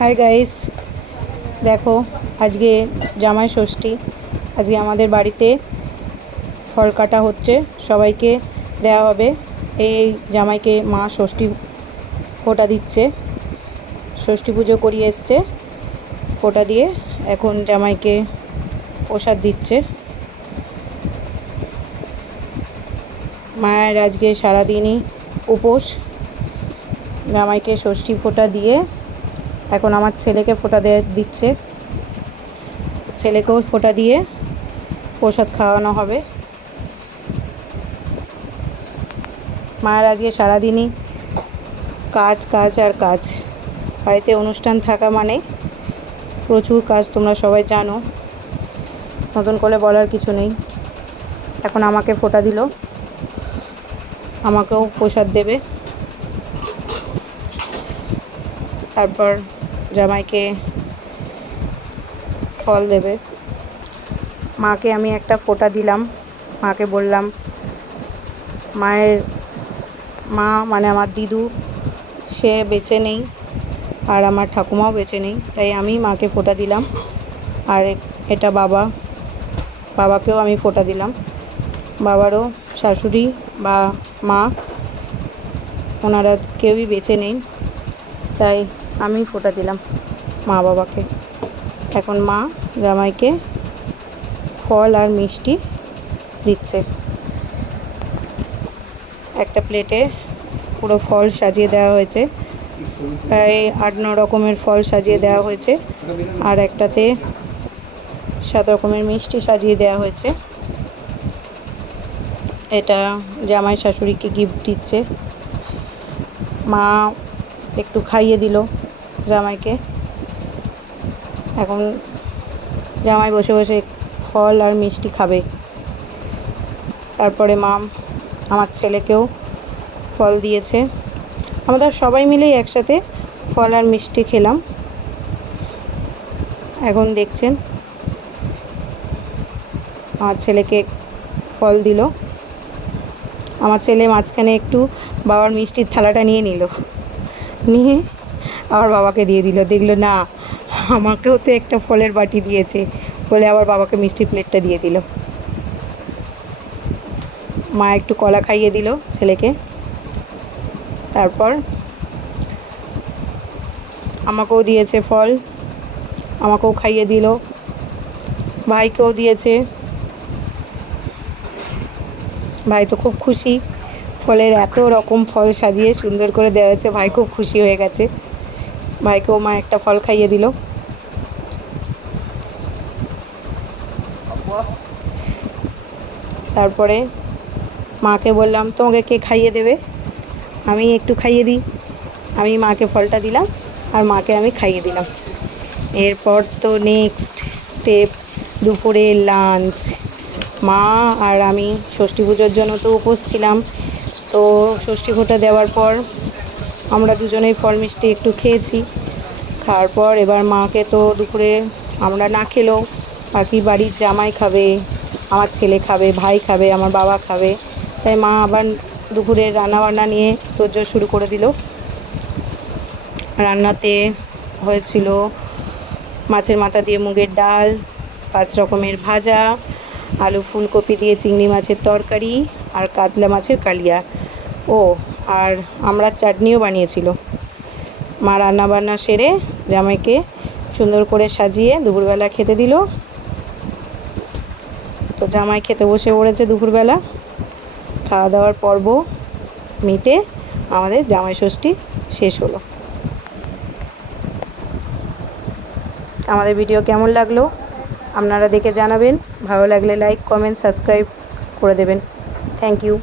Hi guys, দেখো আজকে জামাই ষষ্ঠী। আজকে আমাদের বাড়িতে ফল কাটা হচ্ছে, সবাইকে দেওয়া হবে। এই জামাইকে মা ষষ্ঠী ফোঁটা দিচ্ছে, ষষ্ঠী পুজো করিয়ে এসছে, ফোঁটা দিয়ে এখন জামাইকে প্রসাদ দিচ্ছে। মায়ের আজকে সারাদিনই উপোস। জামাইকে ষষ্ঠী ফোঁটা দিয়ে এখন আমার ছেলেকে ফোঁটা দিচ্ছে, ছেলেকেও ফোঁটা দিয়ে প্রসাদ খাওয়ানো হবে। মায়ের আজকে সারাদিনই কাজ কাজ আর কাজ। বাড়িতে অনুষ্ঠান থাকা মানে প্রচুর কাজ, তোমরা সবাই জানো, নতুন করে বলার কিছু নেই। এখন আমাকে ফোঁটা দিল, আমাকেও প্রসাদ দেবে, তারপর জামাইকে ফল দেবে। মাকে আমি একটা ফোঁটা দিলাম, মাকে বললাম, মা মানে আমার দিদু সে বেঁচে নেই আর আমার ঠাকুমাও বেঁচে নেই, তাই আমি মাকে ফোঁটা দিলাম। আর এটা বাবাকেও আমি ফোঁটা দিলাম। বাবারও শাশুড়ি বা মা ওনারা কেউই বেঁচে নেই, তাই আমি ফোঁটা দিলাম মা বাবাকে। এখন মা জামাইকে ফল আর মিষ্টি দিচ্ছে। একটা প্লেটে পুরো ফল সাজিয়ে দেওয়া হয়েছে, প্রায় 8-9 রকমের ফল সাজিয়ে দেওয়া হয়েছে, আর একটাতে 7 রকমের মিষ্টি সাজিয়ে দেওয়া হয়েছে। এটা জামাই শাশুড়িকে গিফট দিচ্ছে। মা একটু খাইয়ে দিল জামাইকে। এখন জামাই বসে বসে ফল আর মিষ্টি খাবে। তারপরে মা আমার ছেলেকেও ফল দিয়েছে। আমরা সবাই মিলেই একসাথে ফল আর মিষ্টি খেলাম। এখন দেখছেন আমার ছেলেকে ফল দিল। আমার ছেলে মাঝখানে একটু বাবার মিষ্টির থালাটা নিয়ে নিয়ে আবার বাবাকে দিয়ে দিল। দেখলো না, আমাকেও তো একটা ফলের বাটি দিয়েছে বলে আবার বাবাকে মিষ্টির প্লেটটা দিয়ে দিল। মা একটু কলা খাইয়ে দিল ছেলেকে, তারপর আমাকেও দিয়েছে ফল, আমাকেও খাইয়ে দিল, ভাইকেও দিয়েছে। ভাই তো খুব খুশি, ফলের এত রকম ফল সাজিয়ে সুন্দর করে দেওয়া হয়েছে, ভাই খুব খুশি হয়ে গেছে। ভাইকেও মা একটা ফল খাইয়ে দিল। তারপরে মাকে বললাম, তোমাকে কে খাইয়ে দেবে, আমি একটু খাইয়ে দিই। আমি মাকে ফলটা দিলাম আর মাকে আমি খাইয়ে দিলাম। এরপর তো নেক্সট স্টেপ দুপুরে লাঞ্চ। মা আর আমি ষষ্ঠী পুজোর জন্য তো উপোস ছিলাম, তো ষষ্ঠী ফোঁটা দেওয়ার পর আমরা দুজনেই ফল মিষ্টি একটু খেয়েছি। খাওয়ার পর এবার মাকে তো দুপুরে আমরা না খেলেও বাকি বাড়ির জামাই খাবে, আমার ছেলে খাবে, ভাই খাবে, আমার বাবা খাবে, তাই মা আবার দুপুরে রান্নাবান্না নিয়ে তোড়জোড় শুরু করে দিল। রান্নাতে হয়েছিল মাছের মাথা দিয়ে মুগের ডাল, 5 রকমের ভাজা, আলু ফুলকপি দিয়ে চিংড়ি মাছের তরকারি, আর কাতলা মাছের কালিয়া, আর আমরা চাটনিও বানিয়েছিল। মা রান্নাবান্না সেরে জামাইকে সুন্দর করে সাজিয়ে দুপুরবেলা খেতে দিল। তো জামাই খেতে বসে পড়েছে দুপুরবেলা। খাওয়া দাওয়ার পর্ব মিটে আমাদের জামাই ষষ্ঠী শেষ হলো। আমাদের ভিডিও কেমন লাগলো আপনারা দেখে জানাবেন। ভালো লাগলে লাইক, কমেন্ট, সাবস্ক্রাইব করে দেবেন। Thank you.